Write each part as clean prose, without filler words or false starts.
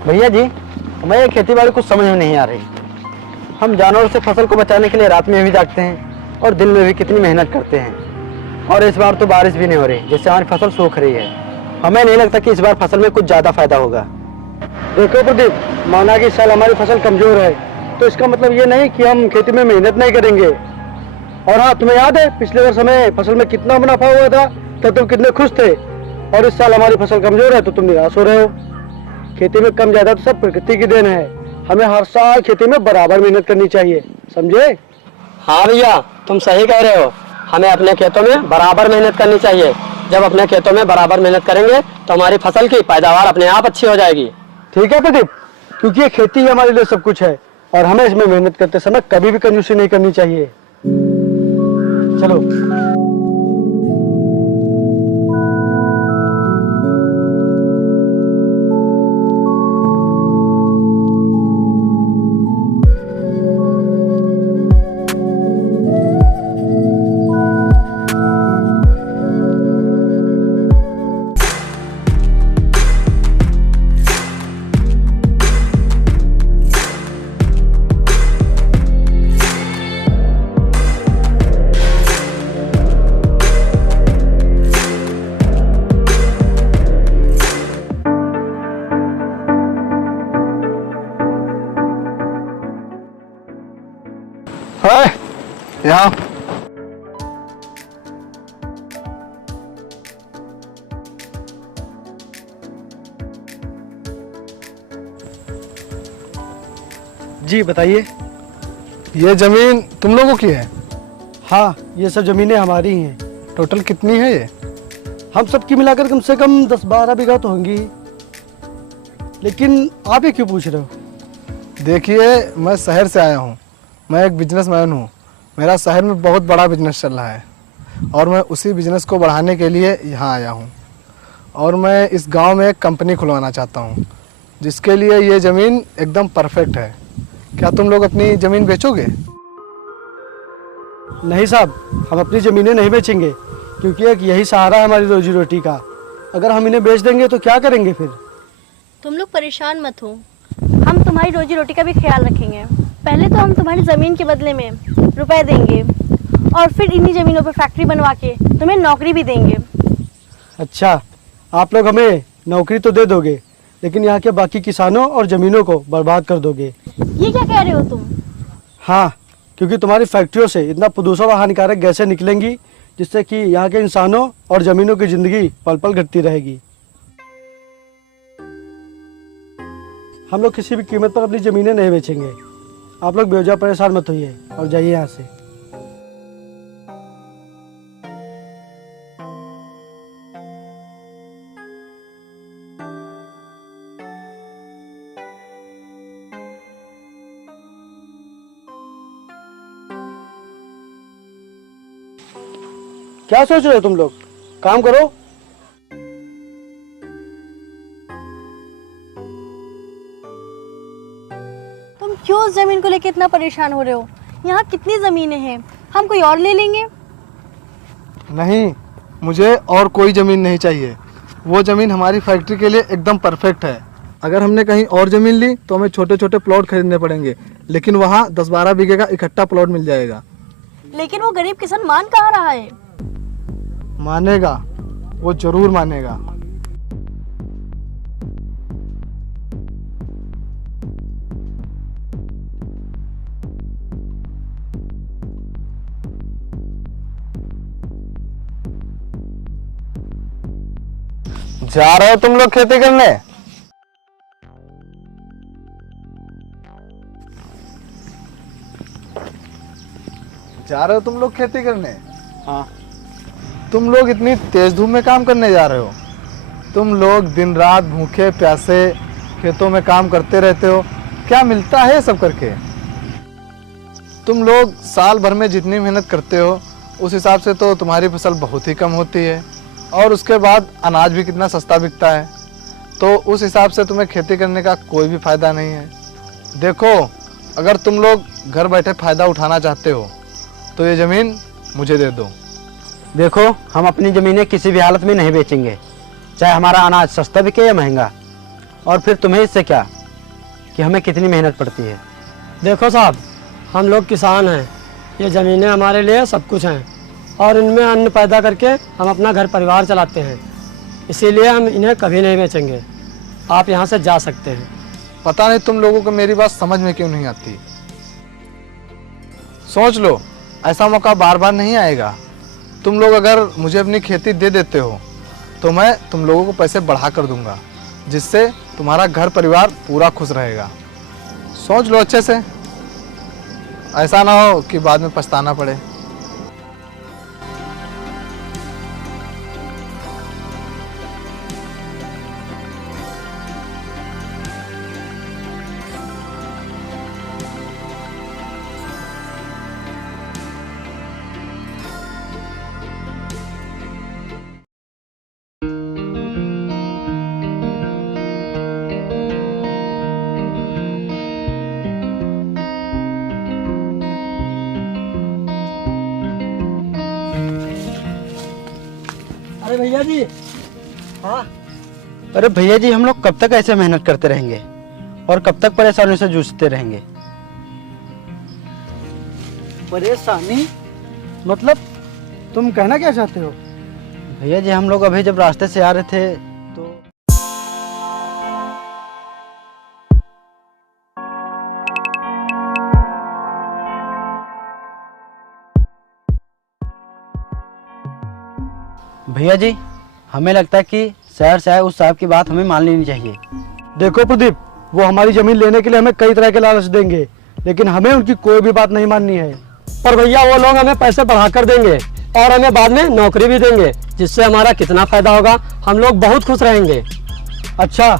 भैया जी, हमें ये खेती बाड़ी कुछ समझ में नहीं आ रही। हम जानवरों से फसल को बचाने के लिए रात में भी जागते हैं और दिन में भी कितनी मेहनत करते हैं, और इस बार तो बारिश भी नहीं हो रही, जिससे हमारी फसल सूख रही है। हमें नहीं लगता कि इस बार फसल में कुछ ज़्यादा फायदा होगा। देखो प्रदीप, माना कि इस साल हमारी फसल कमजोर है, तो इसका मतलब ये नहीं कि हम खेती में मेहनत नहीं करेंगे। और हाँ, तुम्हें याद है पिछले वर्ष हमें फसल में कितना मुनाफा हुआ था, तो तुम कितने खुश थे। और इस साल हमारी फसल कमजोर है तो तुम निराश हो रहे हो। खेती में कम ज्यादा तो सब प्रकृति की देन है। हमें हर साल खेती में बराबर मेहनत करनी चाहिए, समझे? हाँ भैया, तुम सही कह रहे हो। हमें अपने खेतों में बराबर मेहनत करनी चाहिए। जब अपने खेतों में बराबर मेहनत करेंगे तो हमारी फसल की पैदावार अपने आप अच्छी हो जाएगी। ठीक है प्रदीप, क्योंकि ये खेती ही हमारे लिए सब कुछ है और हमें इसमें मेहनत करते समय कभी भी कंजूसी नहीं करनी चाहिए। चलो। यहाँ जी बताइए। ये जमीन तुम लोगों की है? हाँ, ये सब जमीनें हमारी ही हैं। टोटल कितनी है ये? हम सबकी मिलाकर कम से कम 10-12 बीघा तो होंगी। लेकिन आप ये क्यों पूछ रहे हो? देखिए, मैं शहर से आया हूँ। मैं एक बिजनेसमैन हूँ। मेरा शहर में बहुत बड़ा बिजनेस चल रहा है और मैं उसी बिजनेस को बढ़ाने के लिए यहाँ आया हूँ। और मैं इस गांव में एक कंपनी खुलवाना चाहता हूँ, जिसके लिए ये ज़मीन एकदम परफेक्ट है। क्या तुम लोग अपनी ज़मीन बेचोगे? नहीं साहब, हम अपनी ज़मीनें नहीं बेचेंगे, क्योंकि एक यही सहारा है हमारी रोजी रोटी का। अगर हम इन्हें बेच देंगे तो क्या करेंगे फिर? तुम लोग परेशान मत हो, हम तुम्हारी रोजी रोटी का भी ख्याल रखेंगे। पहले तो हम तुम्हारी ज़मीन के बदले में रुपए देंगे और फिर इन्हीं ज़मीनों पर फैक्ट्री बनवा के तुम्हें नौकरी भी देंगे। अच्छा, आप लोग हमें नौकरी तो दे दोगे, लेकिन यहाँ के बाकी किसानों और ज़मीनों को बर्बाद कर दोगे। ये क्या कह रहे हो तुम? हाँ, क्योंकि तुम्हारी फैक्ट्रियों से इतना प्रदूषण और हानिकारक गैसें निकलेंगी, जिससे कि यहाँ के इंसानों और ज़मीनों की ज़िंदगी पल पल घटती रहेगी। हम लोग किसी भी कीमत पर अपनी ज़मीनें नहीं बेचेंगे। आप लोग बेवजह परेशान मत होइए और जाइए यहाँ से। क्या सोच रहे हो तुम लोग? काम करो। तुम क्यों उस ज़मीन को लेके इतना परेशान हो रहे हो? यहाँ कितनी ज़मीनें हैं, हम कोई और ले लेंगे। नहीं, मुझे और कोई ज़मीन नहीं चाहिए। वो ज़मीन हमारी फैक्ट्री के लिए एकदम परफेक्ट है। अगर हमने कहीं और ज़मीन ली तो हमें छोटे छोटे प्लॉट खरीदने पड़ेंगे, लेकिन वहाँ 10-12 बीघे का इकट्ठा प्लॉट मिल जाएगा। लेकिन वो गरीब किसान मान कहाँ रहा है? मानेगा, वो जरूर मानेगा। जा रहे हो तुम लोग खेती करने? जा रहे हो तुम लोग खेती करने? हाँ। तुम लोग इतनी तेज धूप में काम करने जा रहे हो? तुम लोग दिन रात भूखे प्यासे खेतों में काम करते रहते हो, क्या मिलता है सब करके? तुम लोग साल भर में जितनी मेहनत करते हो उस हिसाब से तो तुम्हारी फसल बहुत ही कम होती है, और उसके बाद अनाज भी कितना सस्ता बिकता है। तो उस हिसाब से तुम्हें खेती करने का कोई भी फ़ायदा नहीं है। देखो, अगर तुम लोग घर बैठे फ़ायदा उठाना चाहते हो तो ये ज़मीन मुझे दे दो। देखो, हम अपनी ज़मीनें किसी भी हालत में नहीं बेचेंगे, चाहे हमारा अनाज सस्ता बिके या महंगा। और फिर तुम्हें इससे क्या कि हमें कितनी मेहनत पड़ती है। देखो साहब, हम लोग किसान हैं, ये ज़मीनें हमारे लिए सब कुछ हैं और इनमें अन्न पैदा करके हम अपना घर परिवार चलाते हैं, इसीलिए हम इन्हें कभी नहीं बेचेंगे। आप यहाँ से जा सकते हैं। पता नहीं तुम लोगों को मेरी बात समझ में क्यों नहीं आती। सोच लो, ऐसा मौका बार बार नहीं आएगा। तुम लोग अगर मुझे अपनी खेती दे देते हो तो मैं तुम लोगों को पैसे बढ़ा कर दूंगा, जिससे तुम्हारा घर परिवार पूरा खुश रहेगा। सोच लो अच्छे से, ऐसा ना हो कि बाद में पछताना पड़े। अरे भैया जी, हाँ, अरे भैया जी, हम लोग कब तक ऐसे मेहनत करते रहेंगे और कब तक परेशानियों से जूझते रहेंगे। परेशानी मतलब तुम कहना क्या चाहते हो? भैया जी, हम लोग अभी जब रास्ते से आ रहे थे तो भैया जी, हमें लगता है कि शहर से आए उस साहब की बात हमें मान लेनी चाहिए। देखो प्रदीप, वो हमारी जमीन लेने के लिए हमें कई तरह के लालच देंगे, लेकिन हमें उनकी कोई भी बात नहीं माननी है। पर भैया वो लोग हमें पैसे बढ़ाकर देंगे और हमें बाद में नौकरी भी देंगे, जिससे हमारा कितना फायदा होगा। हम लोग बहुत खुश रहेंगे। अच्छा,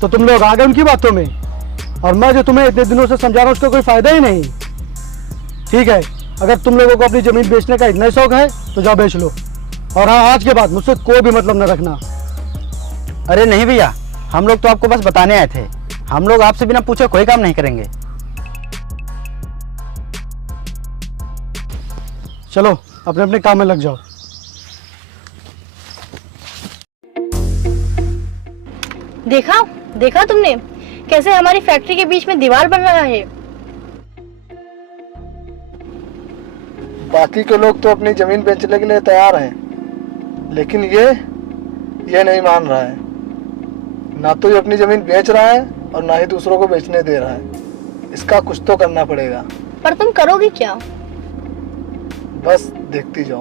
तो तुम लोग आ गए उनकी बातों में, और मैं जो तुम्हें इतने दिनों से समझा रहा हूँ उसका कोई फायदा ही नहीं। ठीक है, अगर तुम लोगों को अपनी जमीन बेचने का इतना शौक है तो जाओ बेच लो, और हाँ, आज के बाद मुझसे कोई भी मतलब न रखना। अरे नहीं भैया, हम लोग तो आपको बस बताने आए थे। हम लोग आपसे बिना पूछे कोई काम नहीं करेंगे। चलो अपने अपने काम में लग जाओ। देखा देखा तुमने कैसे हमारी फैक्ट्री के बीच में दीवार बन रहा है। बाकी के लोग तो अपनी जमीन बेचने के लिए तैयार हैं, लेकिन ये नहीं मान रहा है। ना तो ये अपनी जमीन बेच रहा है और ना ही दूसरों को बेचने दे रहा है। इसका कुछ तो करना पड़ेगा। पर तुम करोगे क्या? बस देखती जाओ।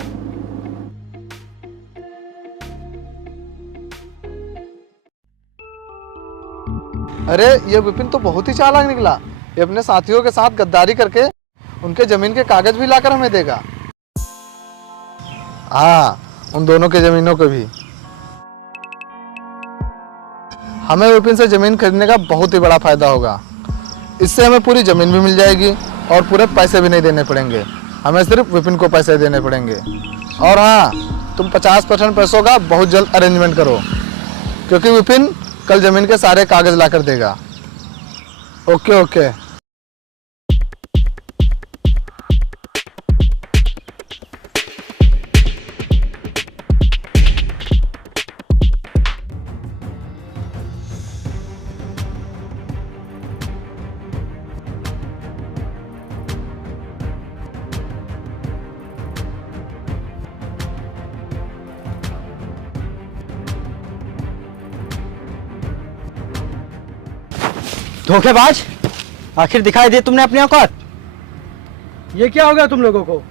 अरे ये विपिन तो बहुत ही चालाक निकला। ये अपने साथियों के साथ गद्दारी करके उनके जमीन के कागज भी लाकर हमें देगा। हाँ, उन दोनों के जमीनों को भी। हमें विपिन से जमीन खरीदने का बहुत ही बड़ा फायदा होगा। इससे हमें पूरी जमीन भी मिल जाएगी और पूरे पैसे भी नहीं देने पड़ेंगे। हमें सिर्फ विपिन को पैसे देने पड़ेंगे। और हाँ, तुम 50% पैसों का बहुत जल्द अरेंजमेंट करो, क्योंकि विपिन कल जमीन के सारे कागज लाकर देगा। Okay okay. धोखेबाज, आखिर दिखाई दे तुमने अपनी औकात। ये क्या हो गया तुम लोगों को?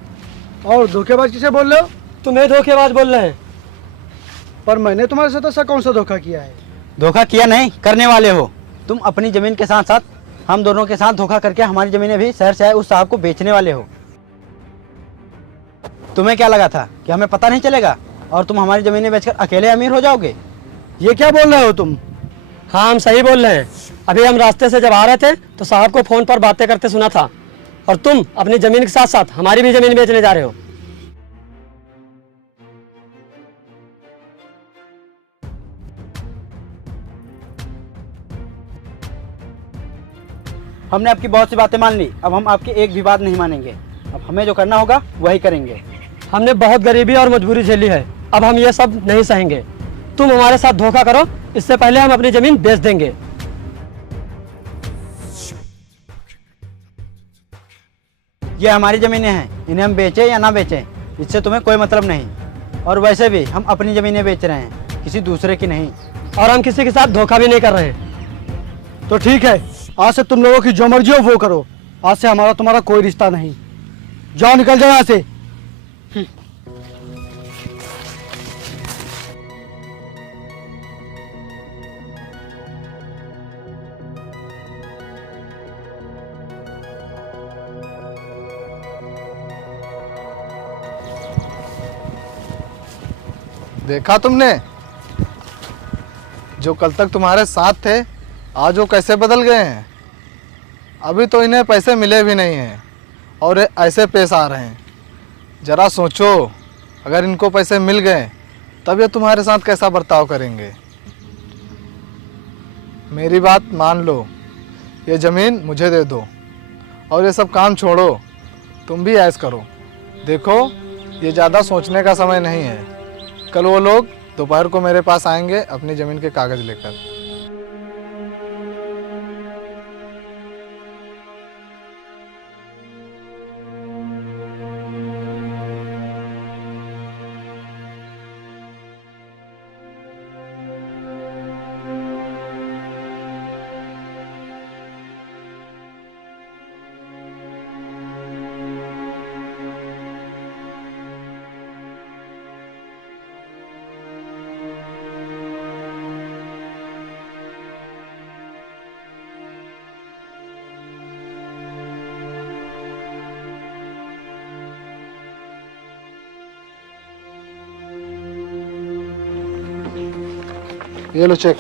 और धोखेबाज किसे बोल रहे हो? तुम्हें धोखेबाज बोल रहे हैं। पर मैंने तुम्हारे साथ ऐसा कौन सा धोखा किया है? धोखा किया नहीं, करने वाले हो। तुम अपनी जमीन के साथ साथ हम दोनों के साथ धोखा करके हमारी जमीनें भी शहर से आए उस साहब को बेचने वाले हो। तुम्हें क्या लगा था कि हमें पता नहीं चलेगा और तुम हमारी जमीनें बेचकर अकेले अमीर हो जाओगे? ये क्या बोल रहे हो तुम? हाँ, हम सही बोल रहे हैं। अभी हम रास्ते से जब आ रहे थे तो साहब को फोन पर बातें करते सुना था, और तुम अपनी जमीन के साथ साथ हमारी भी जमीन बेचने जा रहे हो। हमने आपकी बहुत सी बातें मान ली, अब हम आपकी एक भी बात नहीं मानेंगे। अब हमें जो करना होगा वही करेंगे। हमने बहुत गरीबी और मजबूरी झेली है, अब हम ये सब नहीं सहेंगे। तुम हमारे साथ धोखा करो, इससे पहले हम अपनी जमीन बेच देंगे। ये हमारी ज़मीनें हैं, इन्हें हम बेचें या ना बेचें इससे तुम्हें कोई मतलब नहीं। और वैसे भी हम अपनी ज़मीनें बेच रहे हैं, किसी दूसरे की नहीं। और हम किसी के साथ धोखा भी नहीं कर रहे हैं। तो ठीक है, आज से तुम लोगों की जो मर्जी हो वो करो। आज से हमारा तुम्हारा कोई रिश्ता नहीं। जाओ, निकल जाओ यहाँ से। देखा तुमने, जो कल तक तुम्हारे साथ थे आज वो कैसे बदल गए हैं। अभी तो इन्हें पैसे मिले भी नहीं हैं और ये ऐसे पेश आ रहे हैं। जरा सोचो, अगर इनको पैसे मिल गए तब ये तुम्हारे साथ कैसा बर्ताव करेंगे। मेरी बात मान लो, ये ज़मीन मुझे दे दो और ये सब काम छोड़ो, तुम भी ऐश करो। देखो, ये ज़्यादा सोचने का समय नहीं है। कल वो लोग दोपहर को मेरे पास आएंगे अपनी ज़मीन के कागज़ लेकर। ये लो चेक।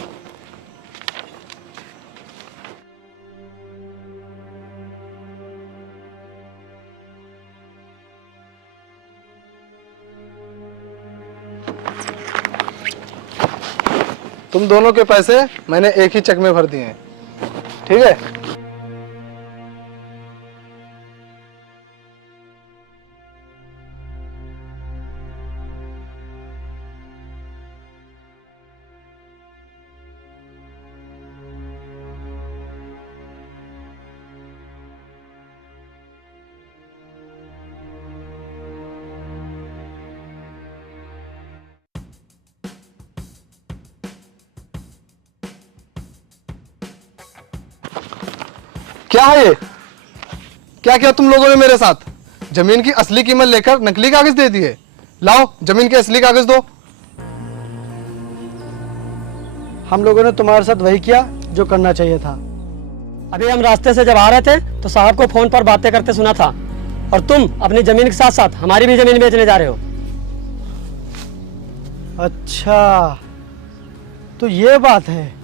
तुम दोनों के पैसे मैंने एक ही चेक में भर दिए हैं, ठीक है। क्या है ये? क्या किया तुम लोगों ने मेरे साथ? जमीन की असली कीमत लेकर नकली कागज दे दिए। लाओ जमीन के असली कागज दो। हम लोगों ने तुम्हारे साथ वही किया जो करना चाहिए था। अभी हम रास्ते से जब आ रहे थे तो साहब को फोन पर बातें करते सुना था, और तुम अपनी जमीन के साथ साथ हमारी भी जमीन बेचने जा रहे हो। अच्छा, तो ये बात है।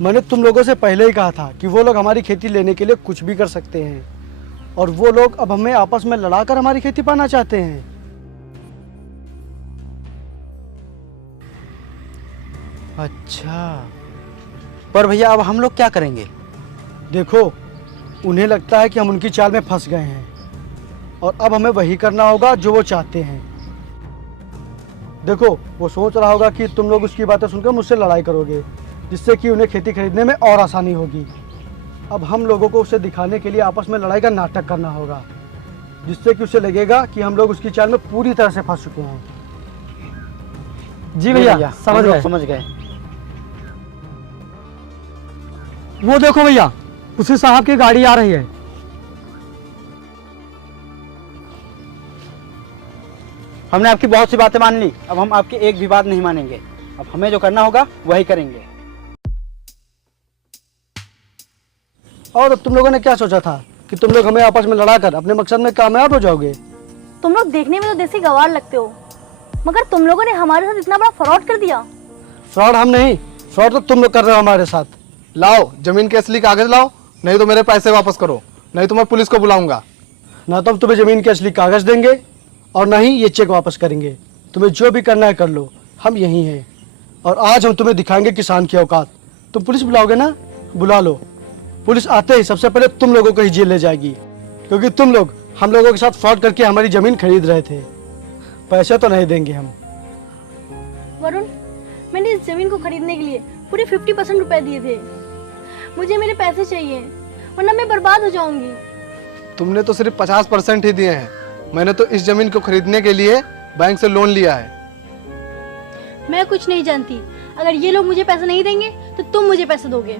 मैंने तुम लोगों से पहले ही कहा था कि वो लोग हमारी खेती लेने के लिए कुछ भी कर सकते हैं, और वो लोग अब हमें आपस में लड़ाकर हमारी खेती पाना चाहते हैं। अच्छा, पर भैया अब हम लोग क्या करेंगे? देखो, उन्हें लगता है कि हम उनकी चाल में फंस गए हैं, और अब हमें वही करना होगा जो वो चाहते हैं। देखो, वो सोच रहा होगा कि तुम लोग उसकी बातें सुनकर मुझसे लड़ाई करोगे, जिससे कि उन्हें खेती खरीदने में और आसानी होगी। अब हम लोगों को उसे दिखाने के लिए आपस में लड़ाई का नाटक करना होगा, जिससे कि उसे लगेगा कि हम लोग उसकी चाल में पूरी तरह से फंस चुके हैं। जी भैया, समझ गए। वो देखो भैया, उसी साहब की गाड़ी आ रही है। हमने आपकी बहुत सी बातें मान ली, अब हम आपकी एक भी बात नहीं मानेंगे। अब हमें जो करना होगा वही करेंगे। और तुम लोगों ने क्या सोचा था कि तुम लोग हमें आपस में लड़ाकर अपने मकसद में कामयाब हो जाओगे? तुम लोग देखने में तो देसी गवार लगते हो, मगर तुम लोगों ने हमारे साथ इतना बड़ा फ्रॉड कर दिया। फ्रॉड हम नहीं, फ्रॉड तो तुम लोग कर रहे हो हमारे साथ। लाओ जमीन के असली कागज लाओ, नहीं तो मेरे पैसे वापस करो, नहीं तो मैं पुलिस को बुलाऊंगा। ना तो हम तुम्हें जमीन के असली कागज देंगे और ना ही ये चेक वापस करेंगे। तुम्हें जो भी करना है कर लो, हम यहीं हैं। और आज हम तुम्हें दिखाएंगे किसान की औकात। तुम पुलिस बुलाओगे ना? बुला लो। पुलिस आते ही सबसे पहले तुम लोगों को ही जेल ले जाएगी, क्योंकि तुम लोग हम लोगों के साथ फ्रॉड करके हमारी जमीन खरीद रहे थे। पैसे तो नहीं देंगे हम। वरुण, मैंने इस जमीन को खरीदने के लिए पूरे 50% रुपए दिए थे। मुझे मेरे पैसे चाहिए, वरना मैं बर्बाद हो जाऊंगी। तुमने तो सिर्फ 50% ही दिए हैं। मैंने तो इस जमीन को खरीदने के लिए बैंक से लोन लिया है। मैं कुछ नहीं जानती, अगर ये लोग मुझे पैसे नहीं देंगे तो तुम मुझे पैसे दोगे।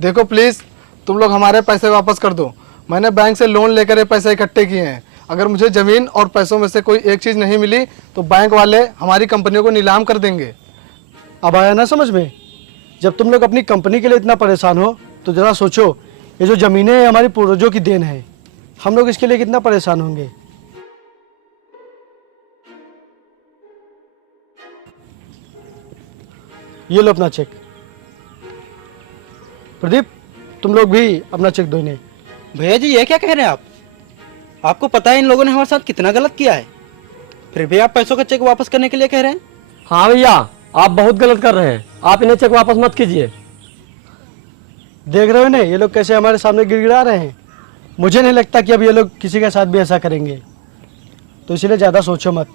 देखो प्लीज, तुम लोग हमारे पैसे वापस कर दो। मैंने बैंक से लोन लेकर ये पैसे इकट्ठे किए हैं। अगर मुझे जमीन और पैसों में से कोई एक चीज नहीं मिली तो बैंक वाले हमारी कंपनियों को नीलाम कर देंगे। अब आया ना समझ में? जब तुम लोग अपनी कंपनी के लिए इतना परेशान हो तो जरा सोचो, ये जो ज़मीनें हैं हमारी पूर्वजों की देन है, हम लोग इसके लिए कितना परेशान होंगे। ये लो अपना चेक। प्रदीप, तुम लोग भी अपना चेक दो इन्हें। भैया जी ये क्या कह रहे हैं आप? आपको पता है इन लोगों ने हमारे साथ कितना गलत किया है, फिर भी आप पैसों का चेक वापस करने के लिए कह रहे हैं? हाँ भैया, आप बहुत गलत कर रहे हैं। आप इन्हें चेक वापस मत कीजिए। देख रहे हो ना ये लोग कैसे हमारे सामने गिड़गिड़ा रहे हैं। मुझे नहीं लगता कि अब ये लोग किसी के साथ भी ऐसा करेंगे, तो इसलिए ज़्यादा सोचो मत।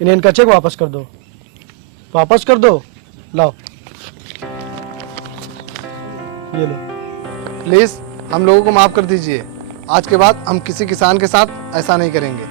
इन्हें इनका चेक वापस कर दो, वापस कर दो। लाओ, ये लो। प्लीज हम लोगों को माफ कर दीजिए। आज के बाद हम किसी किसान के साथ ऐसा नहीं करेंगे।